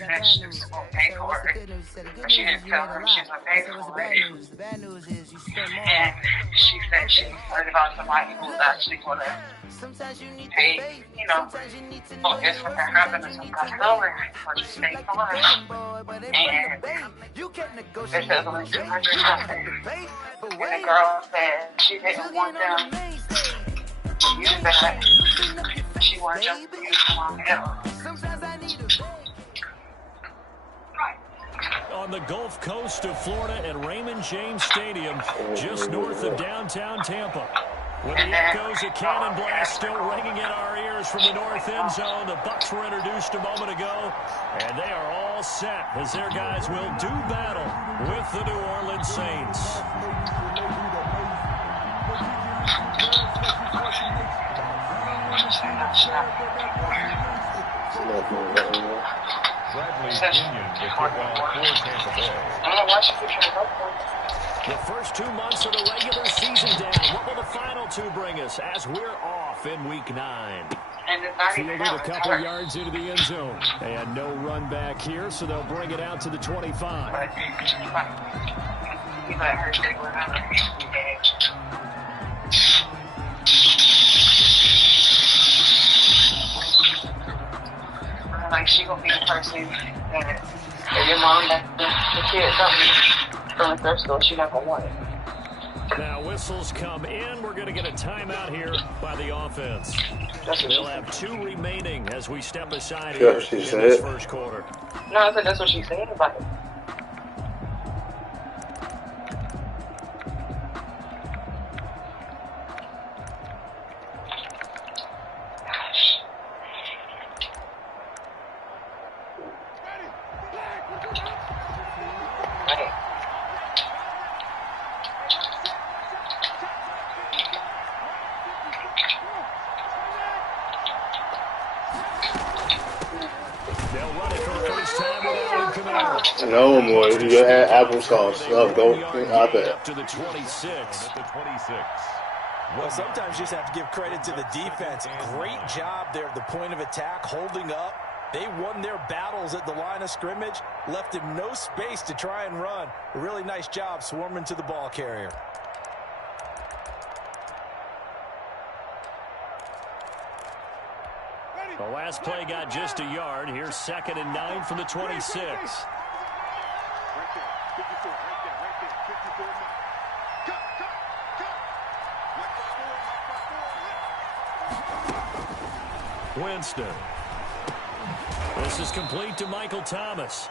said she was going to pay for it, but she didn't tell her she was going to pay for it. And she said she heard about somebody who was actually going to pay, you know, for this when that happened or something got stolen for the state farm. And they said it was $200 something. And the girl said she didn't want them to use that. She wanted them to use something else. On the Gulf Coast of Florida at Raymond James Stadium, just north of downtown Tampa. With the echoes of cannon blast still ringing in our ears from the north end zone. The Bucs were introduced a moment ago, and they are all set as their guys will do battle with the New Orleans Saints. Bradley Union to kick off for Tampa Bay. The first 2 months of the regular season down. What will the final 2 bring us as we're off in Week 9? Fielded a couple yards into the end zone. And no run back here, so they'll bring it out to the 25. Like she gonna be the person that if your mom left the kid something from the thrift store, she not gonna want it. Now whistles come in. We're gonna get a timeout here by the offense. They'll have 2 remaining as we step aside here in this first quarter. No, I said that's what she's saying about it. No more. You had applesauce. Oh, go out there. To the 26. Well, sometimes you just have to give credit to the defense. Great job there at the point of attack, holding up. They won their battles at the line of scrimmage, left him no space to try and run. A really nice job swarming to the ball carrier. The last play got just a yard. Here's 2nd and 9 from the 26. Winston. This is complete to Michael Thomas.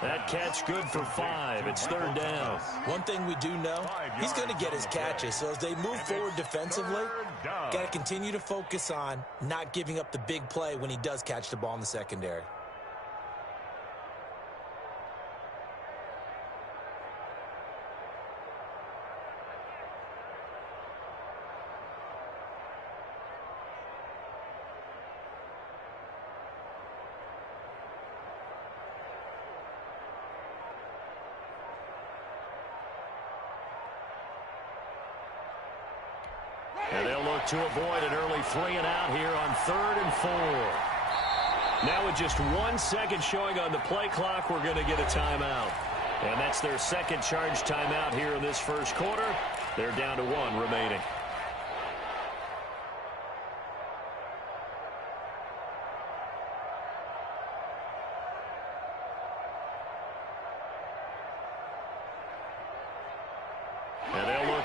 That catch good for 5. It's 3rd down. One thing we do know, he's going to get his catches. So as they move forward defensively, got to continue to focus on not giving up the big play when he does catch the ball in the secondary. And they'll look to avoid an early 3 and out here on 3rd and 4. Now with just 1 second showing on the play clock, we're going to get a timeout. And that's their second charge timeout here in this first quarter. They're down to 1 remaining.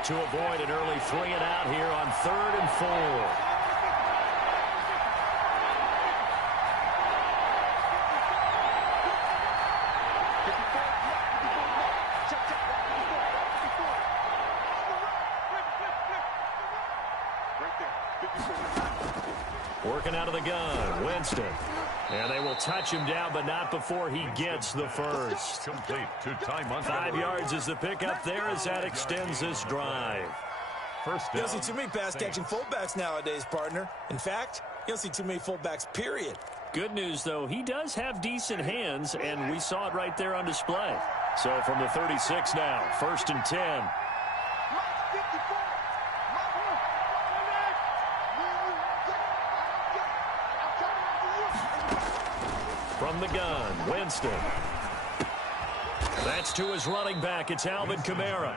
To avoid an early 3 and out here on 3rd and 4. Working out of the gun, Winston. And they will touch him down, but not before he gets the first. Complete to time on 5 yards is the pickup there as that extends this drive. First down. You don't see too many pass-catching fullbacks nowadays, partner. In fact, you don't see too many fullbacks, period. Good news, though, he does have decent hands, and we saw it right there on display. So from the 36 now, 1st and 10. From From the gun, Winston. That's to his running back. It's Alvin Kamara.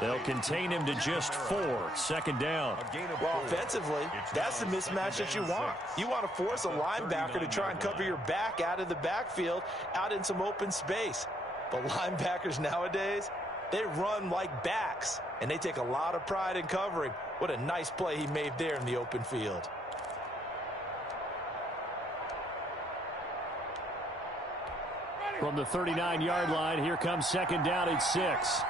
They'll contain him to just 4. Second down. Well, offensively, that's the mismatch that you want. You want to force a linebacker to try and cover your back out of the backfield, out in some open space. But linebackers nowadays, they run like backs, and they take a lot of pride in covering. What a nice play he made there in the open field. From the 39-yard line, here comes second down at 6.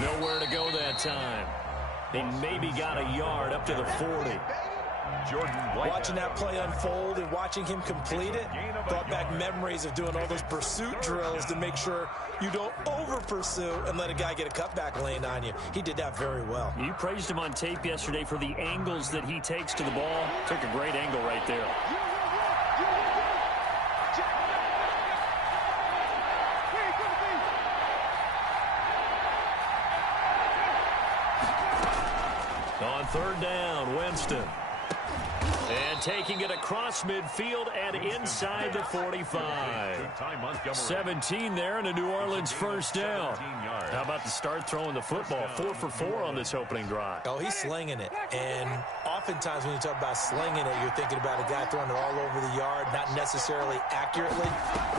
Nowhere to go that time. They maybe got a yard up to the 40. Watching that play unfold and watching him complete it brought back memories of doing all those pursuit drills to make sure you don't over-pursue and let a guy get a cutback lane on you. He did that very well. You praised him on tape yesterday for the angles that he takes to the ball. Took a great angle right there. On third down, Winston. And taking it across midfield and inside the 45. 17 there and a New Orleans first down. How about the start throwing the football? 4 for 4 on this opening drive. Oh, he's slinging it. And oftentimes when you talk about slinging it, you're thinking about a guy throwing it all over the yard, not necessarily accurately.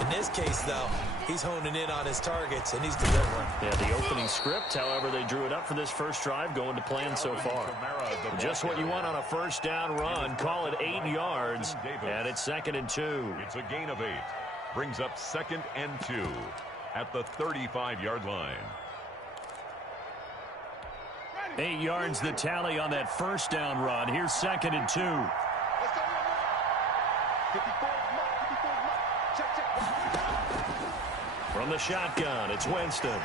In this case, though, he's honing in on his targets, and he's delivering. Yeah, the opening script, however, they drew it up for this first drive, going to plan so far. Just what you want on a first down run. Call it 8 yards, and it's 2nd and 2. It's a gain of 8. Brings up 2nd and 2 at the 35-yard line. 8 yards the tally on that first down run. Here's 2nd and 2. From the shotgun, it's Winston.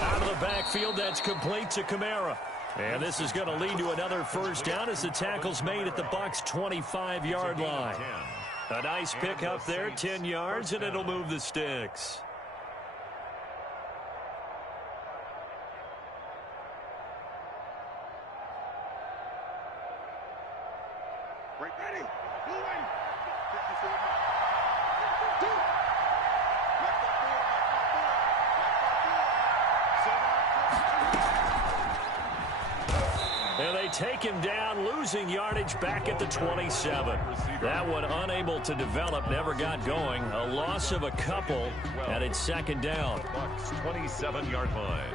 Out of the backfield, that's complete to Kamara. And this is going to lead to another first down as the tackle's made at the Bucs' 25-yard line. A nice pickup there, 10 yards, and it'll move the sticks. Ready. And they take him down, losing yardage back at the 27. That one unable to develop, never got going. A loss of a couple, and it's 2nd down. Bucs 27-yard line.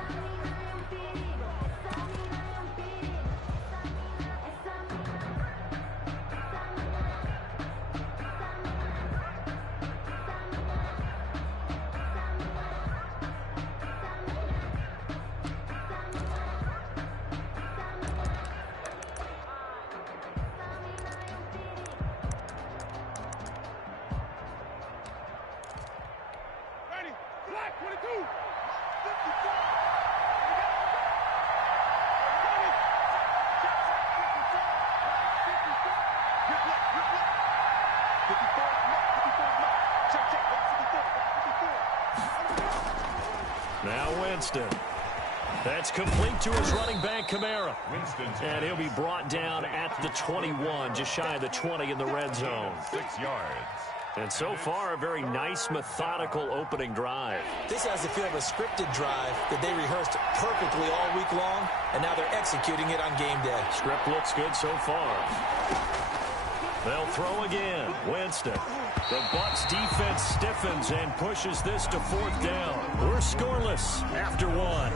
Now Winston. That's complete to his running back, Kamara. And he'll be brought down at the 21, just shy of the 20 in the red zone. 6 yards. And so far, a very nice, methodical opening drive. This has the feel of a scripted drive that they rehearsed perfectly all week long, and now they're executing it on game day. Script looks good so far. They'll throw again. Winston. The Bucs defense stiffens and pushes this to 4th down. We're scoreless after 1.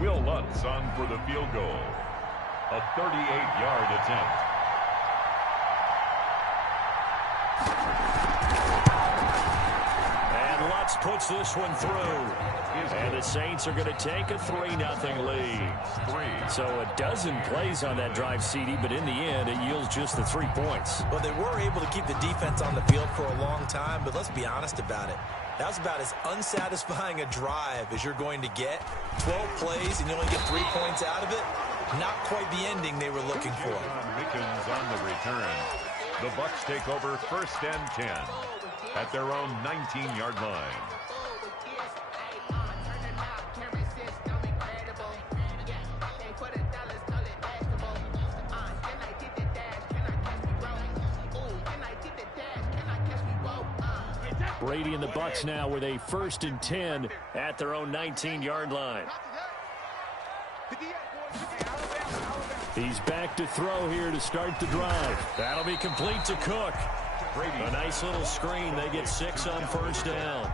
Will Lutz on for the field goal. A 38-yard attempt. And Lutz puts this one through. And the Saints are going to take a 3-0 lead. So a dozen plays on that drive, CD, but in the end, it yields just the 3 points. Well, they were able to keep the defense on the field for a long time, but let's be honest about it. That was about as unsatisfying a drive as you're going to get. 12 plays and you only get 3 points out of it. Not quite the ending they were looking for. Mickens on the return. The Bucs take over 1st and 10 at their own 19-yard line. Brady and the Bucs now with a 1st and 10 at their own 19-yard line. He's back to throw here to start the drive. That'll be complete to Cook. A nice little screen. They get 6 on 1st down.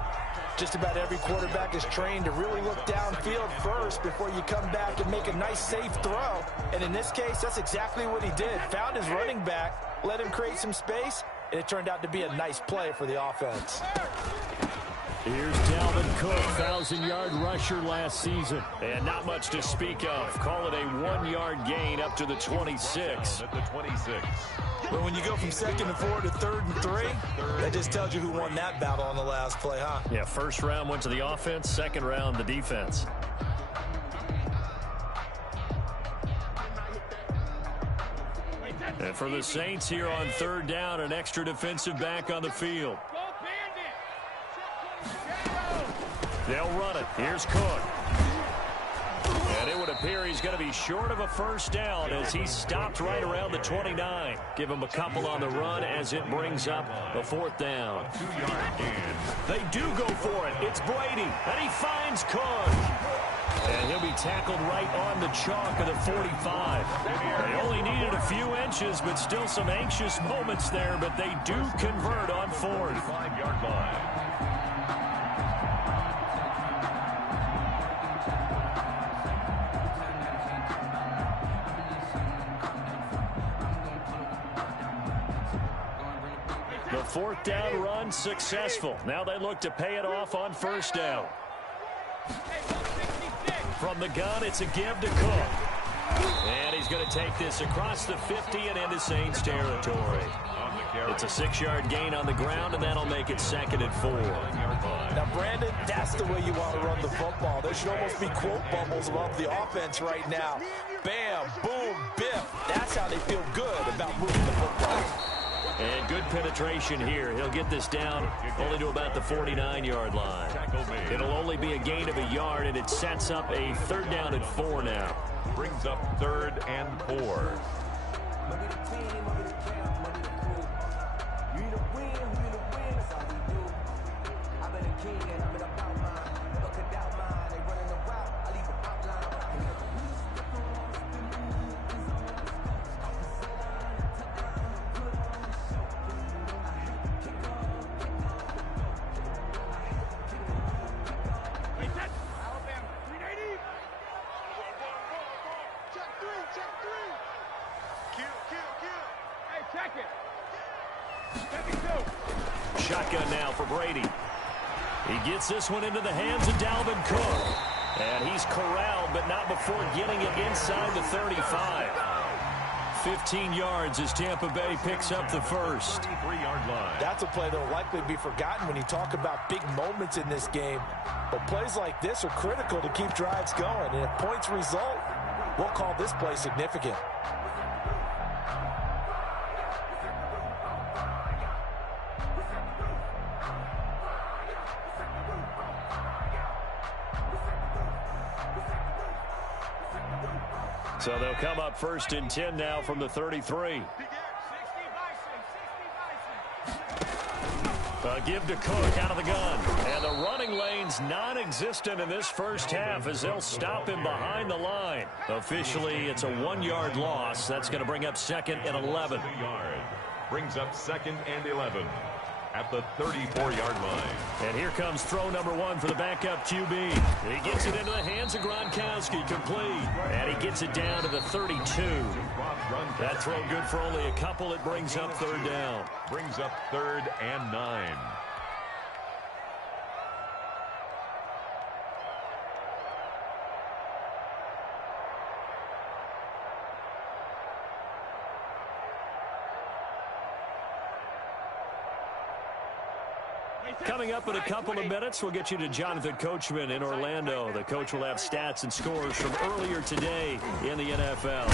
Just about every quarterback is trained to really look downfield first before you come back and make a nice, safe throw. And in this case, that's exactly what he did. Found his running back, let him create some space, and it turned out to be a nice play for the offense. Here's Dalvin Cook, 1,000-yard rusher last season. And not much to speak of. Call it a 1-yard gain up to the 26. At the 26. But when you go from 2nd and 4 to 3rd and 3, that just tells you who won that battle on the last play, huh? Yeah, 1st round went to the offense, 2nd round the defense. And for the Saints here on 3rd down, an extra defensive back on the field. They'll run it. Here's Cook. And it would appear he's going to be short of a 1st down as he stopped right around the 29. Give him a couple on the run as it brings up a 4th down. 2-yard gain. They do go for it. It's Brady, and he finds Cook. And he'll be tackled right on the chalk of the 45. They only needed a few inches, but still some anxious moments there, but they do convert on 4th. 5-yard line. The 4th down run successful. Now they look to pay it off on 1st down. From the gun, it's a give to Cook. And he's going to take this across the 50 and into Saints territory. It's a 6-yard gain on the ground, and that'll make it 2nd and 4. Now, Brandon, that's the way you want to run the football. There should almost be quote bubbles above the offense right now. Bam, boom, biff. That's how they feel good about moving the football. And good penetration here. He'll get this down only to about the 49-yard line. It'll only be a gain of a yard, and it sets up a 3rd down and 4 now. Brings up 3rd and 4. Shotgun now for Brady. He gets this one into the hands of Dalvin Cook. And he's corralled, but not before getting it inside the 35. 15 yards as Tampa Bay picks up the 1st. 3-yard line. That's a play that will likely be forgotten when you talk about big moments in this game. But plays like this are critical to keep drives going. And if points result, we'll call this play significant. So they'll come up 1st and 10 now from the 33. A give to Cook out of the gun. And the running lane's non-existent in this 1st half as they'll stop him behind the line. Officially, it's a 1-yard loss. That's going to bring up 2nd and 11. Brings up 2nd and 11 at the 34-yard line. And here comes throw number 1 for the backup QB. He gets it into the hands of Gronkowski, complete. And he gets it down to the 32. That throw good for only a couple. It brings up 3rd down. Brings up 3rd and 9. Coming up in a couple of minutes, we'll get you to Jonathan Coachman in Orlando. The coach will have stats and scores from earlier today in the NFL.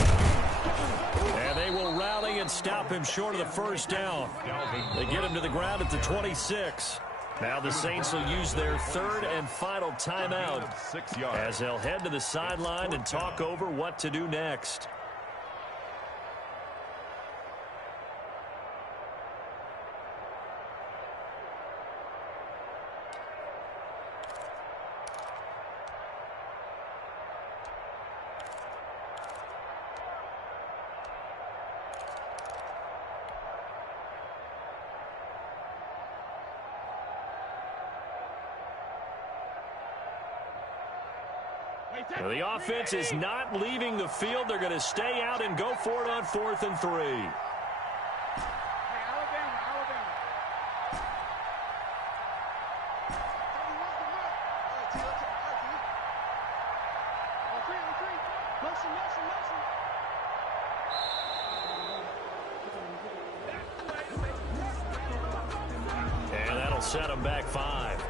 And they will rally and stop him short of the first down. They get him to the ground at the 26. Now the Saints will use their third and final timeout as they'll head to the sideline and talk over what to do next. Now the offense is not leaving the field. They're going to stay out and go for it on 4th and 3. And that'll set them back 5.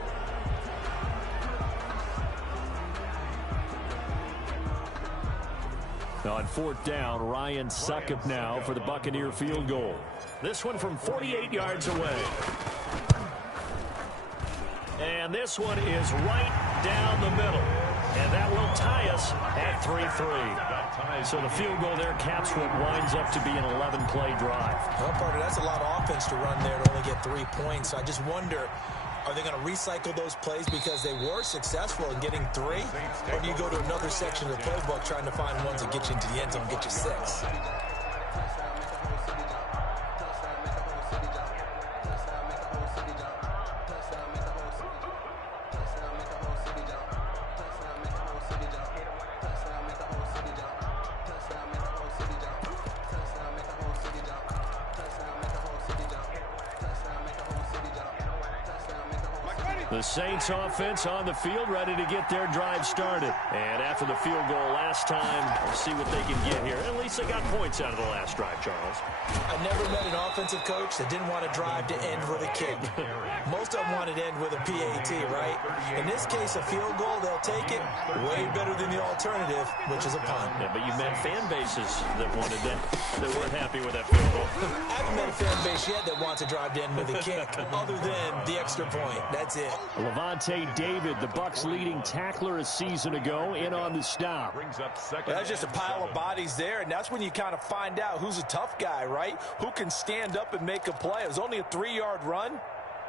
On 4th down, Ryan Succop now for the Buccaneer field goal. This one from 48 yards away. And this one is right down the middle. And that will tie us at 3-3. So the field goal there caps what winds up to be an 11-play drive. Well, Parker, that's a lot of offense to run there to only get 3 points. I just wonder, are they going to recycle those plays because they were successful in getting 3? Or do you go to another section of the playbook trying to find ones that get you into the end zone and get you 6? The Saints offense on the field, ready to get their drive started. And after the field goal last time, we'll see what they can get here. At least they got points out of the last drive, Charles. I never met an offensive coach that didn't want to drive to end with a kick. Most of them wanted to end with a PAT, right? In this case, a field goal, they'll take it. Way better than the alternative, which is a punt. Yeah, but you met fan bases that wanted that, that weren't happy with that field goal. I haven't met a fan base yet that wants to drive to end with a kick, other than the extra point. That's it. Levante David, the Bucs' leading tackler a season ago, in on the stop. That's just a pile of bodies there, and that's when you kind of find out who's a tough guy, right? Who can stand up and make a play. It was only a 3-yard run,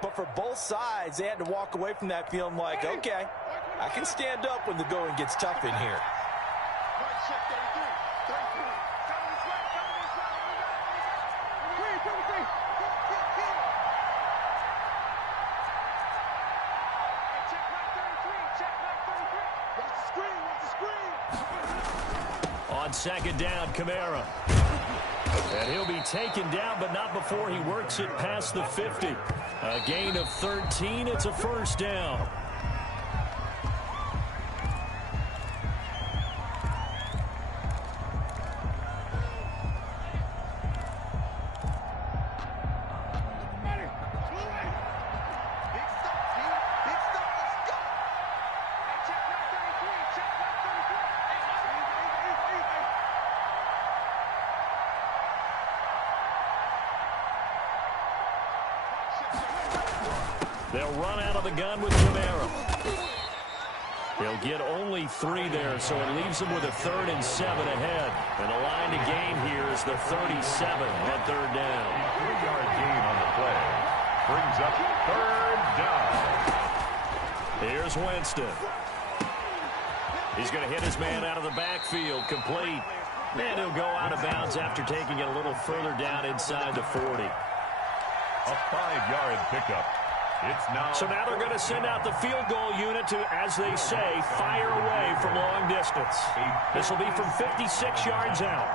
but for both sides, they had to walk away from that feeling like, okay, I can stand up when the going gets tough in here. On 2nd down, Kamara. And he'll be taken down, but not before he works it past the 50. A gain of 13. It's a 1st down. They'll run out of the gun with Kamara. They'll get only 3 there, so it leaves them with a 3rd and 7 ahead. And the line to gain here is the 37 on 3rd down. 3-yard gain on the play. Brings up 3rd down. Here's Winston. He's going to hit his man out of the backfield, complete. And he'll go out of bounds after taking it a little further down inside the 40. A 5-yard pickup. So now they're going to send out the field goal unit to, as they say, fire away from long distance. This will be from 56 yards out.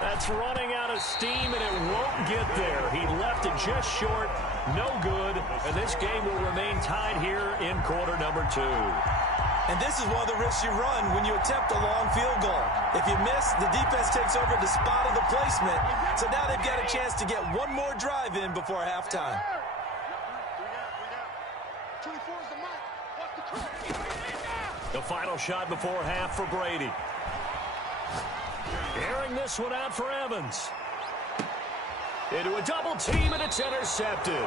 That's running out of steam, and it won't get there. He left it just short, no good, and this game will remain tied here in quarter number 2. And this is one of the risks you run when you attempt a long field goal. If you miss, the defense takes over the spot of the placement. So now they've got a chance to get one more drive in before halftime. The final shot before half for Brady. Airing this one out for Evans. Into a double team, and it's intercepted.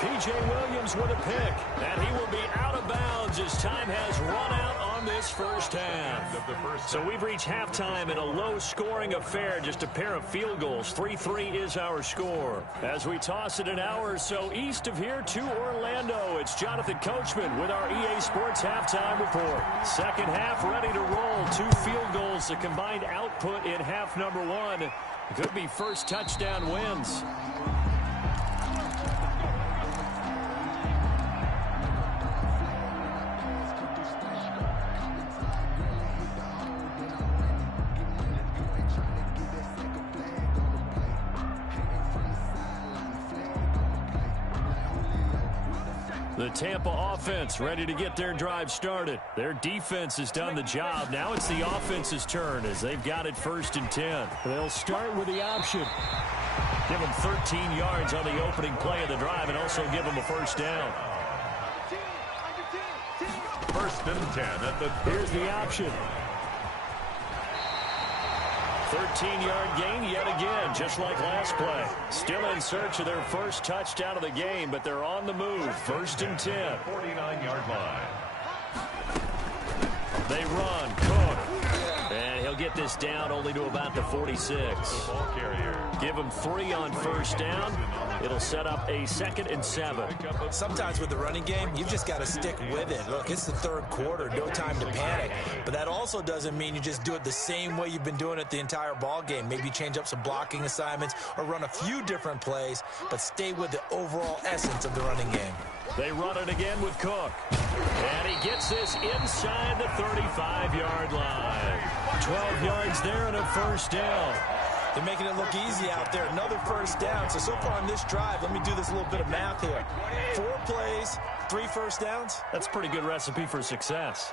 P.J. Williams with a pick, and he will be out of bounds as time has run out on this first half. So we've reached halftime in a low-scoring affair, just a pair of field goals. 3-3 is our score. As we toss it an hour or so east of here to Orlando, it's Jonathan Coachman with our EA Sports Halftime Report. Second half ready to roll. 2 field goals, the combined output in half number 1. Could be first touchdown wins. The Tampa offense ready to get their drive started. Their defense has done the job. Now it's the offense's turn as they've got it 1st and 10. They'll start with the option. Give them 13 yards on the opening play of the drive and also give them a first down. 1st and 10 at the 30. Here's the option. 13-yard gain yet again, just like last play. Still in search of their first touchdown of the game, but they're on the move. 1st and 10. 49-yard line. They run. Cook. And he'll get this down only to about the 46. Ball carrier. Give him 3 on first down. It'll set up a 2nd and 7. Sometimes with the running game, you've just got to stick with it. Look, it's the 3rd quarter, no time to panic. But that also doesn't mean you just do it the same way you've been doing it the entire ball game. Maybe change up some blocking assignments or run a few different plays, but stay with the overall essence of the running game. They run it again with Cook. And he gets this inside the 35-yard line. 12 yards there and a first down. They're making it look easy out there. Another first down. So far on this drive, let me do this little bit of math here. 4 plays, 3 first downs. That's a pretty good recipe for success.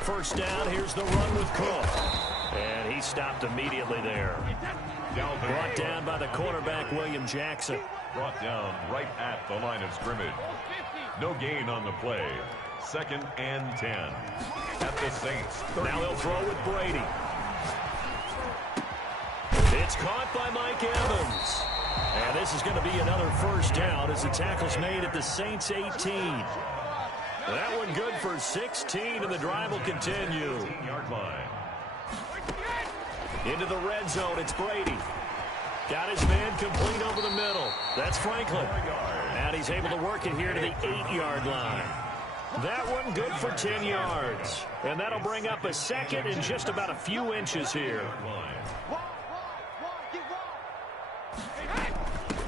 First down, here's the run with Cook. And he stopped immediately there. Brought down by the cornerback, William Jackson. Brought down right at the line of scrimmage. No gain on the play. 2nd and 10 at the Saints. Now he'll throw with Brady. It's caught by Mike Evans. And this is going to be another first down as the tackle's made at the Saints 18. That one good for 16, and the drive will continue. 18-yard line. Into the red zone, it's Brady. Got his man complete over the middle. That's Franklin. And he's able to work it here to the 8-yard line. That one good for 10 yards. And that'll bring up a 2nd and just about a few inches here.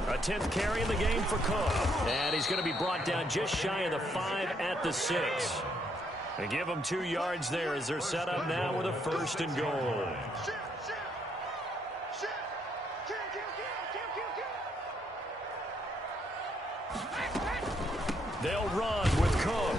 A 10th carry in the game for Cook. And he's going to be brought down just shy of the 5 at the 6. They give him 2 yards there as they're set up now with a 1st and goal. They'll run with Cook.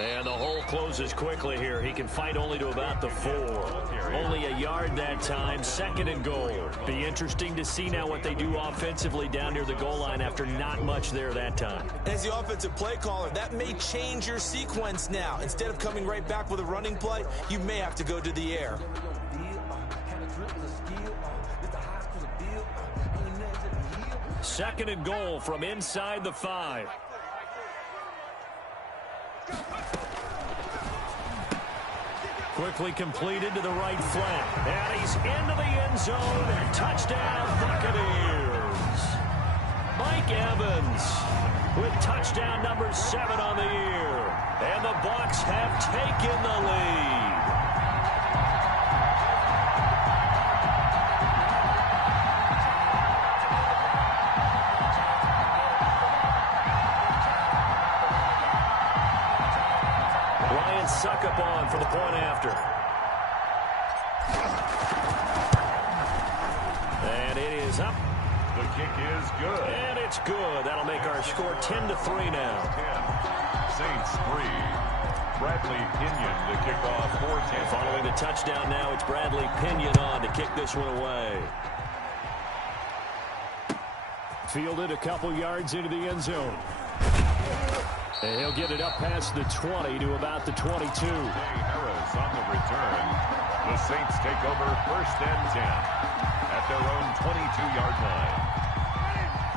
And the hole closes quickly here. He can fight only to about the 4. Only a yard that time. 2nd and goal. Be interesting to see now what they do offensively down near the goal line after not much there that time. As the offensive play caller, that may change your sequence now. Instead of coming right back with a running play, you may have to go to the air. Second and goal from inside the 5. Quickly completed to the right flat. And he's into the end zone. Touchdown, Buccaneers. Mike Evans with touchdown number 7 on the year. And the Bucs have taken the lead. Suck up on for the point after. And it is up. The kick is good. And it's good. That'll make our score 10-3 now. 10. Saints 3. Bradley Pinion to kick off for Tampa. Following the touchdown now, it's Bradley Pinion on to kick this one away. Fielded a couple yards into the end zone. And he'll get it up past the 20 to about the 22. Harris on the return. The Saints take over 1st and 10 at their own 22-yard line.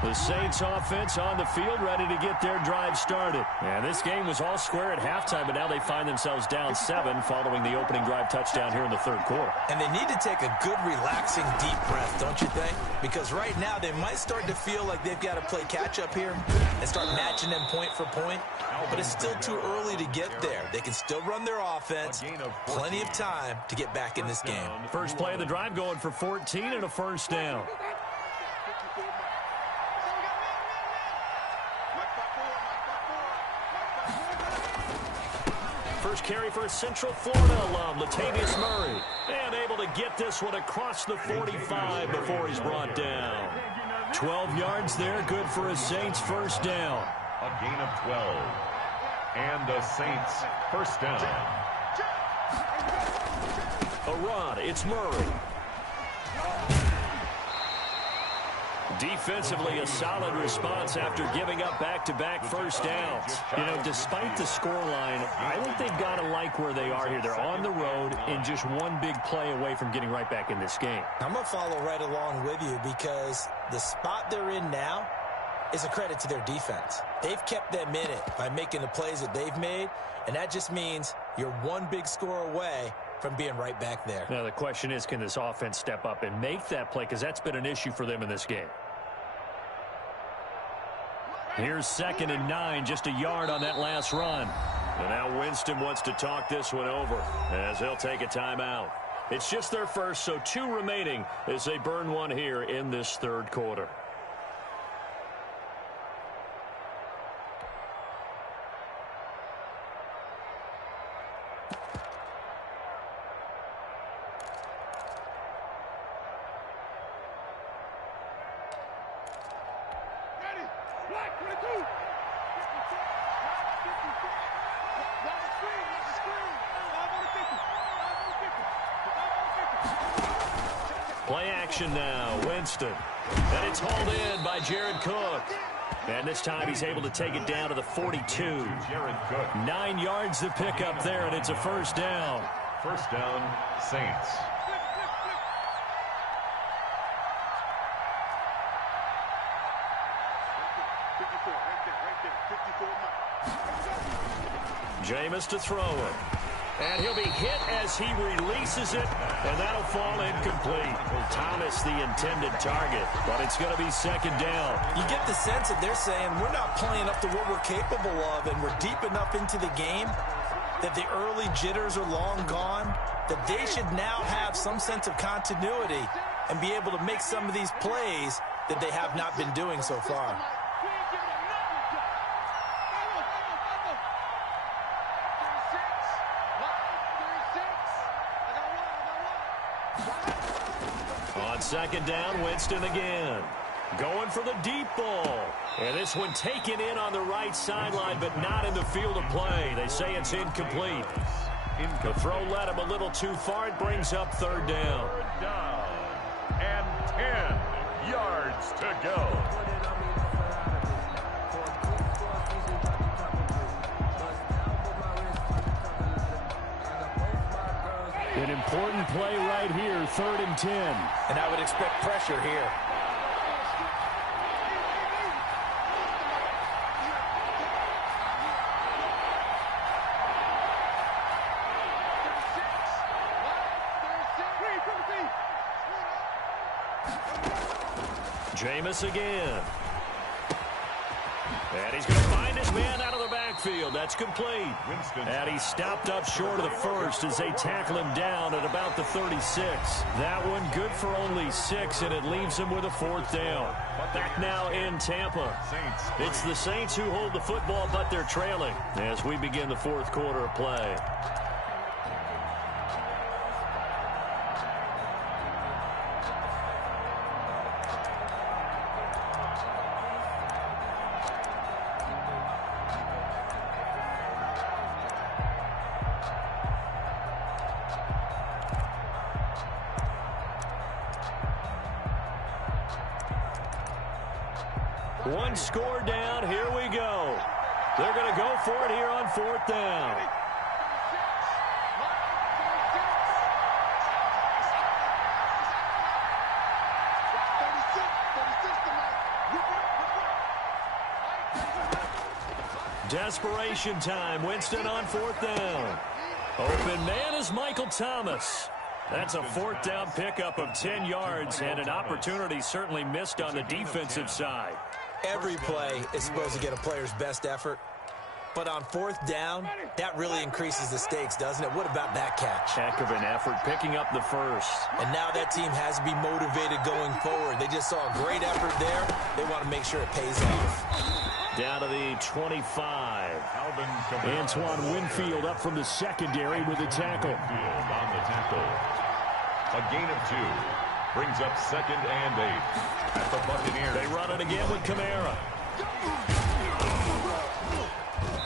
The Saints offense on the field, ready to get their drive started. And this game was all square at halftime, but now they find themselves down 7 following the opening drive touchdown here in the third quarter. And they need to take a good, relaxing, deep breath, don't you think? Because right now they might start to feel like they've got to play catch-up here and start matching them point for point. But it's still too early to get there. They can still run their offense. Plenty of time to get back in this game. First play of the drive going for 14 and a first down. First carry for a Central Florida alum, Latavius Murray. And able to get this one across the 45 before he's brought down. 12 yards there, good for a Saints first down. A gain of 12. And the Saints first down. A run, it's Murray. Defensively, a solid response after giving up back-to-back first downs. You know, despite the scoreline, I think they've got to like where they are here. They're on the road and just one big play away from getting right back in this game. I'm going to follow right along with you because the spot they're in now is a credit to their defense. They've kept them in it by making the plays that they've made, and that just means you're one big score away from being right back there. Now, the question is, can this offense step up and make that play? Because that's been an issue for them in this game. Here's 2nd and 9, just a yard on that last run. And now Winston wants to talk this one over as he'll take a timeout. It's just their first, so 2 remaining as they burn one here in this third quarter. Play action now, Winston. And it's hauled in by Jared Cook. And this time he's able to take it down to the 42. Jared Cook. 9 yards to pick up there, and it's a first down. First down, Saints. Jameis to throw it. And he'll be hit as he releases it, and that'll fall incomplete. Thomas, the intended target, but it's going to be 2nd down. You get the sense that they're saying we're not playing up to what we're capable of, and we're deep enough into the game that the early jitters are long gone, that they should now have some sense of continuity and be able to make some of these plays that they have not been doing so far. On 2nd down, Winston again. Going for the deep ball. And this one taken in on the right sideline, but not in the field of play. They say it's incomplete. The throw led him a little too far. It brings up 3rd down. And 10 yards to go. An important play right here, 3rd and 10. And I would expect pressure here. Jameis again. And he's going to find his man out of the backfield. That's complete. And he stopped up short of the first as they tackle him down at about the 36. That one good for only 6, and it leaves him with a 4th down. Back now in Tampa. It's the Saints who hold the football, but they're trailing as we begin the 4th quarter of play. One score down. Here we go. They're going to go for it here on 4th down. Desperation time. Winston on 4th down. Open man is Michael Thomas. That's a 4th down pickup of 10 yards and an opportunity certainly missed on the defensive side. Every play is supposed to get a player's best effort. But on 4th down, that really increases the stakes, doesn't it? What about that catch? Heck of an effort picking up the first. And now that team has to be motivated going forward. They just saw a great effort there. They want to make sure it pays off. Down to the 25. Antoine Winfield up from the secondary with a tackle. On the tackle. A gain of 2. Brings up 2nd and 8 at the Buccaneers. They run it again with Kamara.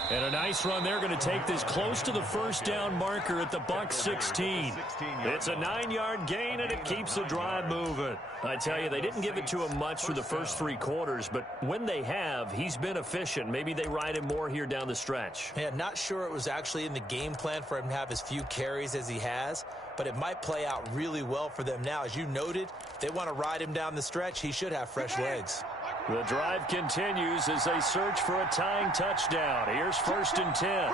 And a nice run. They're going to take this close to the 1st down marker at the Bucs 16. It's a 9-yard gain, and it keeps the drive moving. I tell you, they didn't give it to him much for the first 3 quarters, but when they have, he's been efficient. Maybe they ride him more here down the stretch. Yeah, not sure it was actually in the game plan for him to have as few carries as he has, but it might play out really well for them now. As you noted, they want to ride him down the stretch. He should have fresh legs. The drive continues as they search for a tying touchdown. Here's 1st and 10.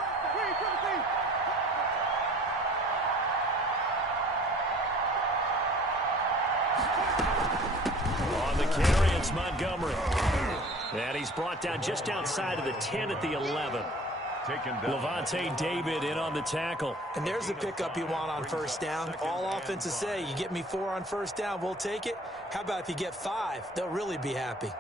On the carry, it's Montgomery. And he's brought down just outside of the 10 at the 11. Levante David in on the tackle. And there's the pickup you want on 1st down. All offenses say, you get me 4 on 1st down, we'll take it. How about if you get 5? They'll really be happy.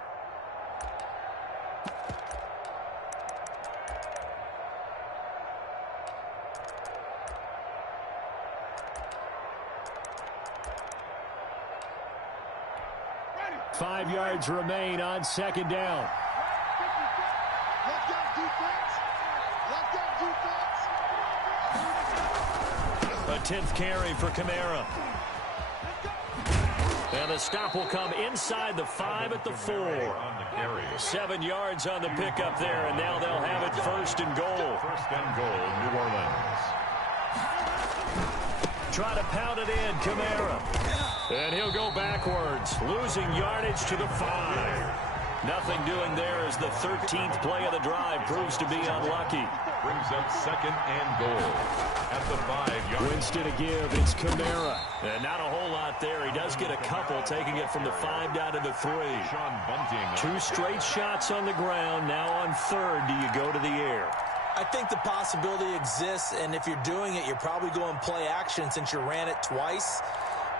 Five yards remain on 2nd down. A 10th carry for Kamara. And the stop will come inside the 5 at the 4. 7 yards on the pickup there, and now they'll have it 1st and goal. 1st and goal, New Orleans. Try to pound it in, Kamara. And he'll go backwards, losing yardage to the 5. Nothing doing there as the 13th play of the drive proves to be unlucky. Brings up 2nd and goal at the 5-yard. Winston to give, it's Kamara. And not a whole lot there. He does get a couple, taking it from the 5 down to the 3. Sean Bunting. 2 straight shots on the ground. Now on 3rd, do you go to the air? I think the possibility exists, and if you're doing it, you're probably going play action since you ran it twice.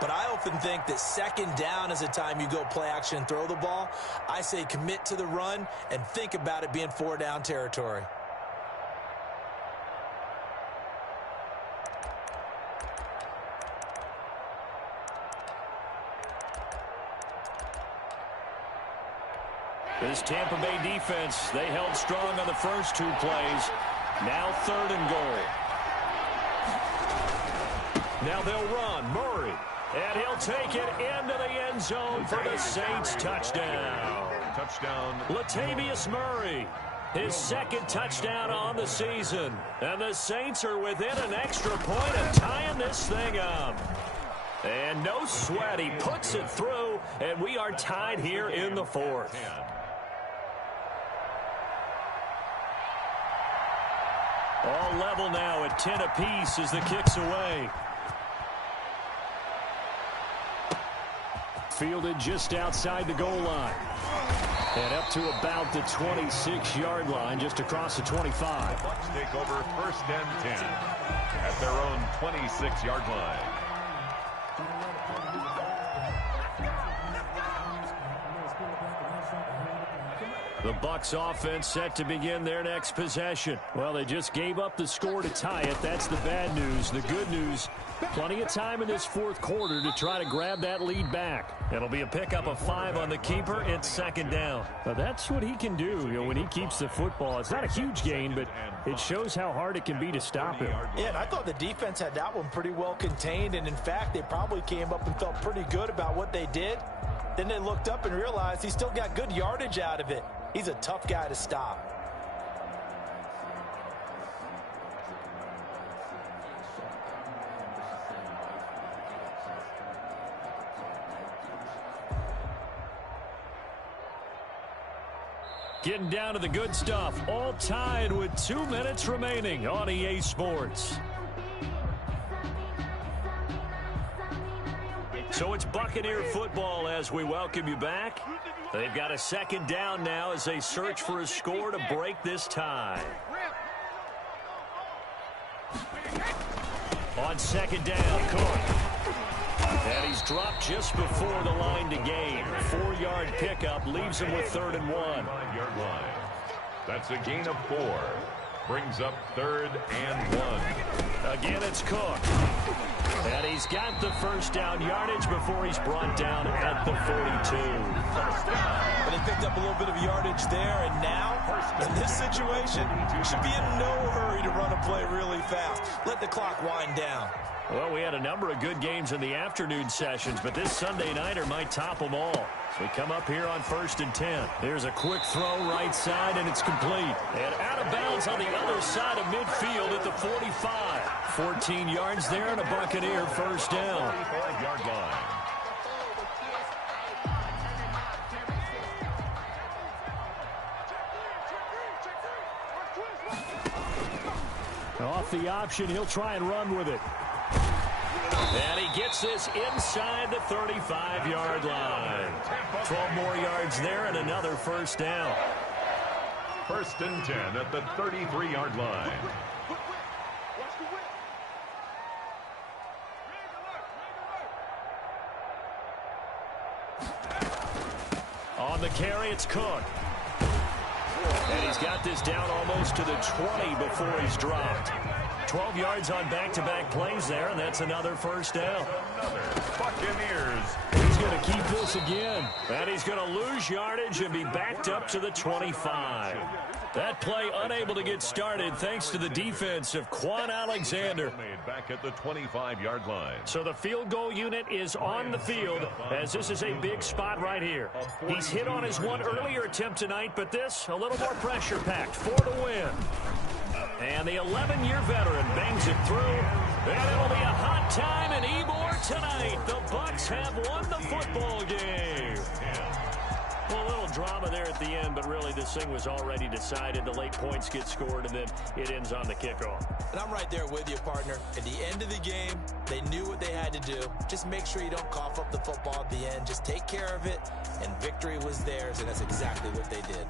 But I often think that 2nd down is the time you go play action and throw the ball. I say commit to the run and think about it being 4-down territory. This Tampa Bay defense, they held strong on the first 2 plays. Now 3rd and goal. Now they'll run. Murray. And he'll take it into the end zone for the Saints touchdown. Touchdown. Latavius Murray. His 2nd touchdown on the season. And the Saints are within an extra point of tying this thing up. And no sweat. He puts it through, and we are tied here in the 4th. All level now at 10 apiece as the kick's away. Fielded just outside the goal line. And up to about the 26-yard line, just across the 25. The Bucs take over 1st and 10 at their own 26-yard line. The Bucs offense set to begin their next possession. Well, they just gave up the score to tie it. That's the bad news. The good news, plenty of time in this 4th quarter to try to grab that lead back. It'll be a pickup of 5 on the keeper. It's 2nd down. Now, that's what he can do, when he keeps the football. It's not a huge gain, but it shows how hard it can be to stop him. Yeah, and I thought the defense had that one pretty well contained, and in fact, they probably came up and felt pretty good about what they did. Then they looked up and realized he still got good yardage out of it. He's a tough guy to stop. Getting down to the good stuff. All tied with 2 minutes remaining on EA Sports. So it's Buccaneer football as we welcome you back. They've got a second down now as they search for a score to break this tie. On second down, Cook. And he's dropped just before the line to gain. 4-yard pickup leaves him with 3rd and 1. 5-yard line. That's a gain of 4. Brings up 3rd and 1. Again, it's Cook. And he's got the first down yardage before he's brought down at the 42. But he picked up a little bit of yardage there, and now, in this situation, should be in no hurry to run a play really fast. Let the clock wind down. Well, we had a number of good games in the afternoon sessions, but this Sunday nighter might top them all. So we come up here on 1st and 10. There's a quick throw right side, and it's complete. And out of bounds on the other side of midfield at the 45. 14 yards there and a Buccaneer first down. 5-yard line. Off the option, he'll try and run with it. And he gets this inside the 35-yard line. 12 more yards there and another first down. 1st and 10 at the 33-yard line. On the carry, it's Cook. And he's got this down almost to the 20 before he's dropped. 12 yards on back-to-back plays there, and that's another first down. Buccaneers. He's going to keep this again. And he's going to lose yardage and be backed up to the 25. That play unable to get started thanks to the defense of Quan Alexander. Made back at the 25-yard line. So the field goal unit is on the field as this is a big spot right here. He's hit on his one earlier attempt tonight, but this a little more pressure-packed. 4 to win. And the 11-year veteran bangs it through. And it'll be a hot time in Ybor tonight. The Bucs have won the football game. Well, a little drama there at the end, but really this thing was already decided. The late points get scored, and then it ends on the kickoff. And I'm right there with you, partner. At the end of the game, they knew what they had to do. Just make sure you don't cough up the football at the end. Just take care of it, and victory was theirs, and that's exactly what they did.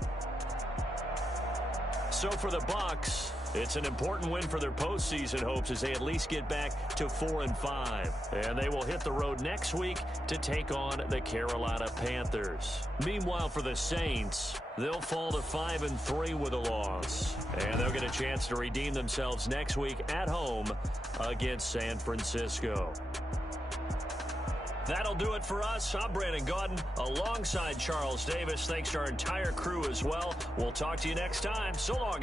So for the Bucs, it's an important win for their postseason hopes as they at least get back to 4-5. And they will hit the road next week to take on the Carolina Panthers. Meanwhile, for the Saints, they'll fall to 5-3 with a loss. And they'll get a chance to redeem themselves next week at home against San Francisco. That'll do it for us. I'm Brandon Gaudin alongside Charles Davis. Thanks to our entire crew as well. We'll talk to you next time. So long.